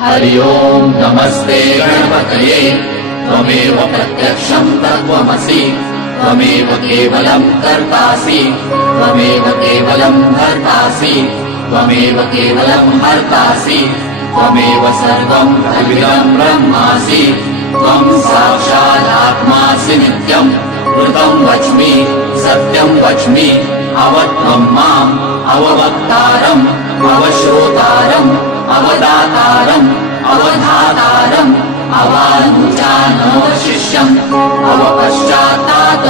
हरि ओम् नमस्ते गणपतये त्वमेव प्रत्यक्षम् तत्त्वमसि त्वमेव केवलम् कर्तासि त्वमेव केवलम् भर्तासि त्वमेव केवलम् हर्तासि त्वमेव सर्वम् खल्विदम् ब्रह्मासि त्वम् साक्षादात्मासि नित्यम् ऋतम् वच्मि सत्यम् वच्मि अवत्वम् माम् अववक्तारम् अवश्रोतारम् अवदातारम् अवधातारम् अवानुजानवशिष्यम् अवपश्चात्तात्